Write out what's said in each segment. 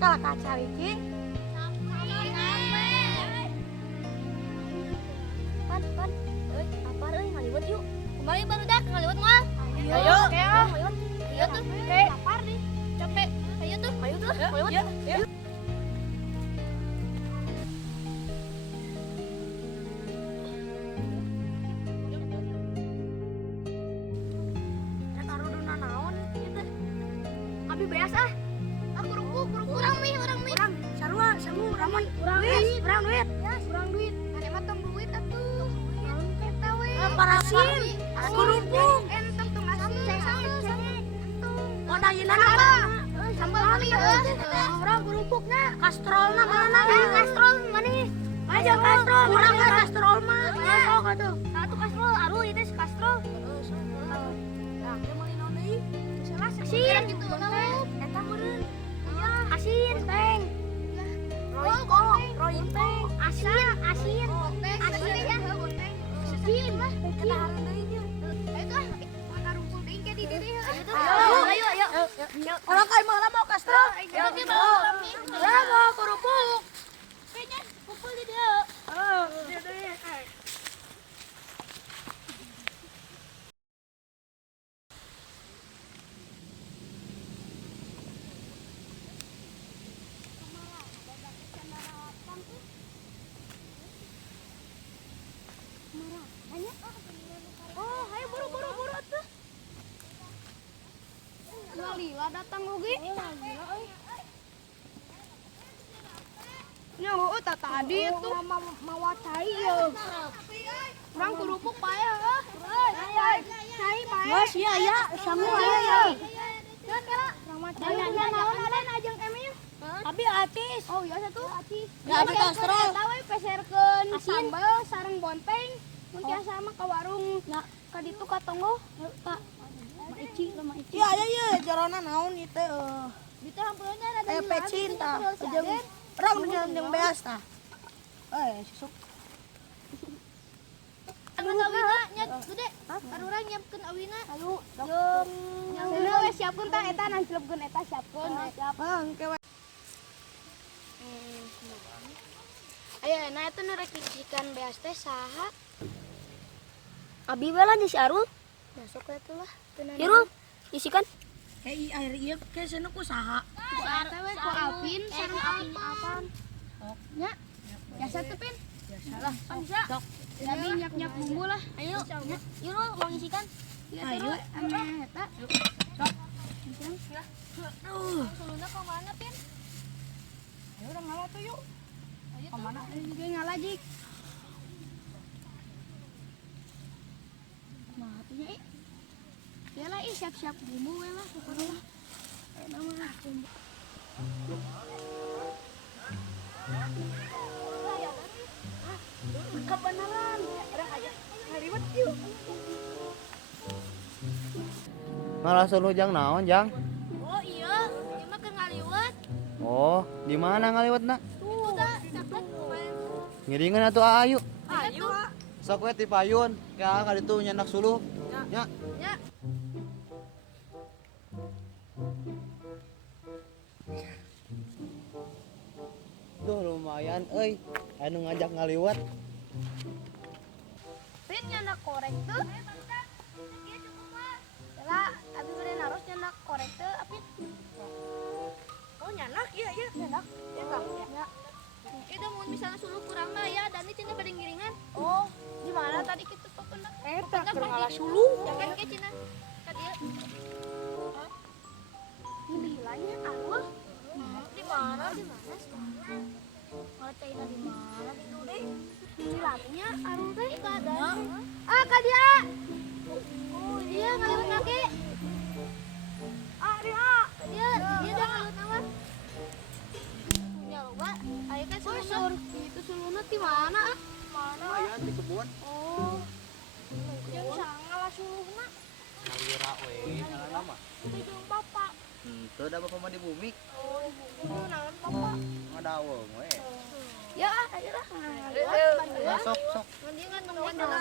kalau kacariki. Pan, lapar ngaliwat yuk. Kembali baru dah ngaliwat mah. Ayo. Ayo tuh. Lapar nih. Capek. Ayo tuh. Ngaliwat. Yuk. Abi beas ah. Kurang mih. Sarua, samu, raman, duit. Kurang duit. Ada mah tong duit atuh. Eta we. Parasin. Kurupuk. Entong tong asin. Oh, dayeuna apa? Sambal kali ya. Orang kurupuknya. Kastrolna mana? Kastrol mana? Aja kastrol. Kurang kan kastrol mah. Sok atuh. Satu kastrol, aduh itu si kastrol. Nah, dia mau naon deui? Salah asin gitu naon. Eta meureun. Iya, asin. Teng. Royinteng. Asin. Asin ya, bonteng. Asin mah. Kedahareun deui nya. Ayo tuh, makan rumpul deui ke di dieu. Ayo. Orang kai mah mau kastrol. Tapi mau kami. Ya mau kurupuk. Kayaknya kumpul di dieu. Oh, dia deui. Oh, ayo buru tuh. Lila datang oge. Nya heueuh tadi itu mawa cai ya. Urang kurupuk payah heuh. Cai payah. Bos, iya, samu aya. Ya kira. Nya naon ada ajeng emil. Abi atis. Oh iya satu. Ya, abi kastrol. Eta we peserkeun sambal sareng bonteng. Mun tiasa mah ka warung ka ditu ka tonggo. Ka Ma Ici. Ya, jarona naon ieu teh. Ditu hampeulna ada Pecin tah. Orang jeung beas tah. Susuk. Anu awina nya gede. Arurang nyiapkeun awina. Ayo. Yang we siapkeun tah eta nangcelepkeun eta siapkeun. Siap. Bang, kewe. Aya na eta nu rek dicikan beas teh saha? Abi bela di si Arul. Masuk we tuh lah. Irul, disikan. Air ieu ke cenah ku saha? Ku eta we ku Alvin sareng Apaan. Nya. Biasa teh Pin. Biasalah. Bisa. Jadi nyiap-nyiap bumbu lah. Ayo. Irul mau ngisikan. Ayo. Ame eta. Sok. Suluna ka mana Pin? Ayo udah ngalah tuh yuk. Ka mana? Juga ngalah jik. Nah, atunya yalah siap-siap bumbu we lah pokoknya. Nama bumbu. Kebenaran. Orang aja ngaliwat yuk. Malah suruh jang naon jang? Oh iya, ieu mah keur ngaliwat. Oh, di mana ngaliwatna? Tuh, deket main. Ngiringan atuh ayu. Ayo. Sok we ti payun, ya kali itu nyenak suluh. Ya. Ya. Duh lumayan euy, anu ngajak ngaliwat. Pin nyanak korek tuh. Yalah, abi beureun naros nyanak korek teu apit. Oh, nyanak iya. Nyanak. Ya tah. Ya. Itu mun misalnya suluh kurang mah ya dan cenah pada ngiringan. Oh, Di mana tadi kita pokoknya? eta keur ngalah suluh. Jangan ke Cina. Ka dieu. Hilangnya arwah. Di mana? Kalau China di mana itu deh? Hilangnya arwah teh ka ada. Ah, ka dia. Oh, dia ngaliwat kaki. Dia ngaliwat awan. Ya loba, aya kan suluna. Itu suluna di mana? Mana? Lumayan di kebun. Oh. Jeung sangalah suluhna. Ngawira we, ngaran lama. Itu jeung bapak. Teu da bapak mah di bumi. Oh, ibu naon bapak? Ngadaweung we. Ya, ayo lah. Ya, sok. Nanti kan nungguin dalam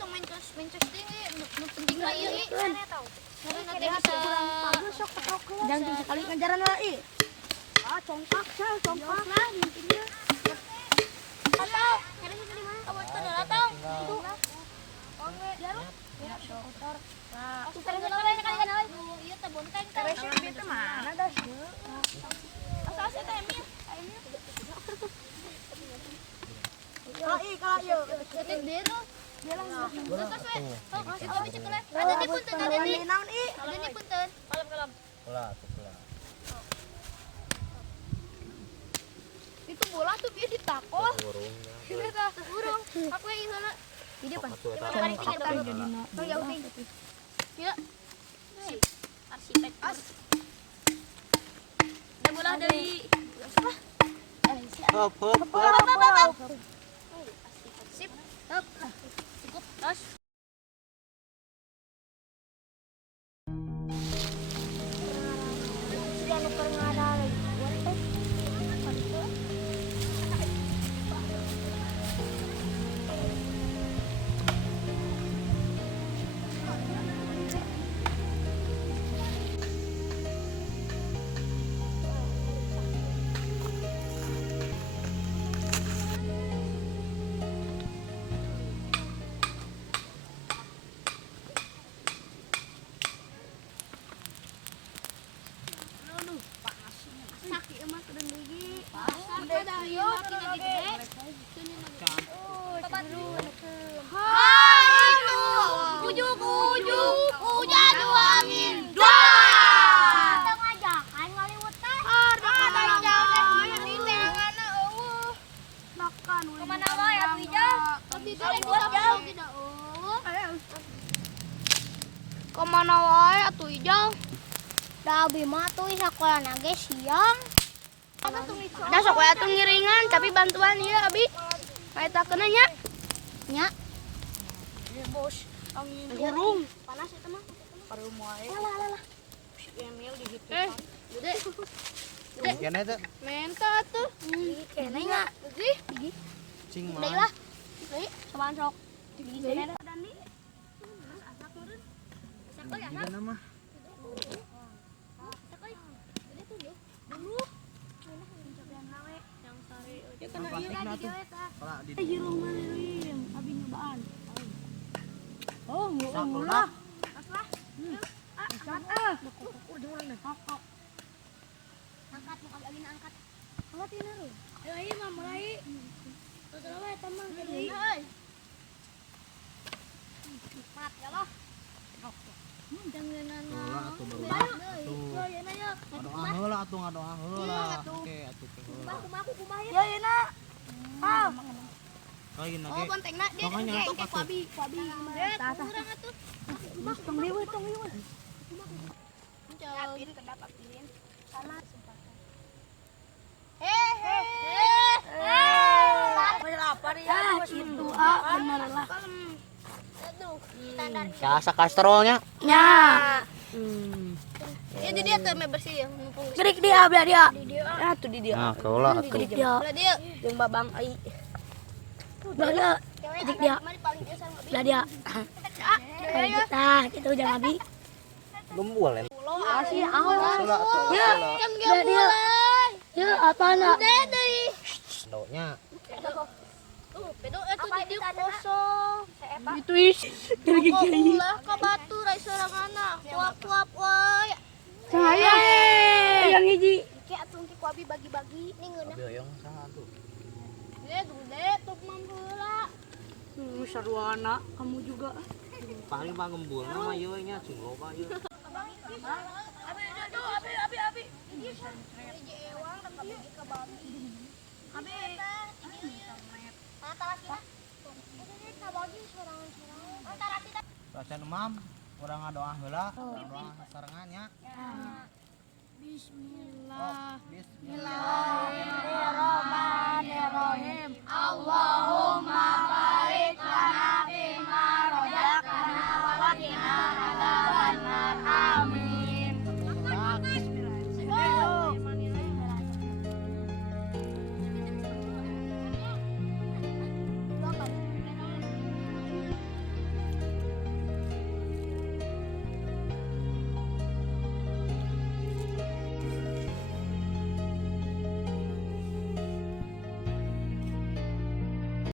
tuh mencos tinggi, penting lah ieu. Karena nanti bisa Jangan sekali ngajaran lah i. Congkak lah intinya. atau harus di mana? Kamu itu adalah tahu. Itu. Jarum. Ya, kotor. Nah, kita kali kali. Iya, teh bonteng. Resep itu mana dah? Asal teh Emil. Kalau yuk. Jadi biru. Terus we. Oh, itu bicik le. Ada di punten, ada di. Naon i? Ada di punten. Kalem. Kelah tuh kelah. Itu bola tuh dia ditakol. Ini tah burung. Aku yang sana. Di depan. Jangan ditinggal dulu. Tong jauh ting. Ya. Arsitek. Ada bola dari Hop. Sip. Hop. Cukup. Terus. Sakit emak kedeng gigi. Ada ayo gede. Papat dulu. Ujuk hujan angin. Kita ngajakan ngaliwat teh. Ada jalan ini tengana eueuh. Makan we. Kemana wae atuh hijau? Tapi buat jauh tidak eueuh. Kemana wae atuh hijau? Da abi mah tuh sakola nage siang. Da sakola tuh ngiringan tapi bantuan ieu abi. Kaitakeun nya. Nya. Bos, angin burung. Panas eta mah. Parum wae. Lah. Si Emil di situ. Gede. Mungkin itu Menta tuh. Kene nya. Gigi. cing Deui mah. lah. Deui samaan sok. Gigi kene. Dani. Asak meureun. Asak euy asak. Gimana mah? Abi nyobaan. Oh, ngulah. Angkat mau kagak gini angkat. Angkat ini ru. Ayo mah mulai. Terus we teman deui. Mat ya loh. Jangan Heula atuh barudak atuh. Heula atuh ngadoa heula. Oke atuh teh heula. Kumaha Ya euna. Kain Oh, lagi. bontengna dia Makanya kayak ngetok atuh. kuabi gimana? Kurang atuh. Tong dieu. Apin kedap apin. Sama Lapar ya. Itu bener lah. Aduh, standar. Biasa kastrolnya. Ya. Ya jadi atuh me bersih ya mumpung. Gerik dia belah dia. Ya tuh di dia. Nah, keula atuh. Gerik dia. Belah dia. Jeung babang ai. Belah dia. Gerik dia. Paling biasa mah. Belah dia. Nah, kita jangan abi. Gembul ya. Asih aho. Heula atuh. Ya. Jam Belah dia. Ya apa nak? deui. Donya. Pedo atuh jadi kosong. Itu is. Gerik kiai. Ulah ka batu rai sorangana. Kuap-kuap wae. Cahaya. Yang hiji. Ki atuh ki kuabi bagi-bagi ningeuna. Abi hoyong saha tuh? Gede tuk mambeula. Sarwana kamu juga. Paling mah gembul mah ieu nya cing loba ieu. Abi. Hiji ewang rek bagi ka babi. Abi. Mata kita. Ini ka bagi sorangan-sorangan. Antara kita. Bacaan mam, urang ngadoa heula. Doa sarengan nya. Bismillah. Oh,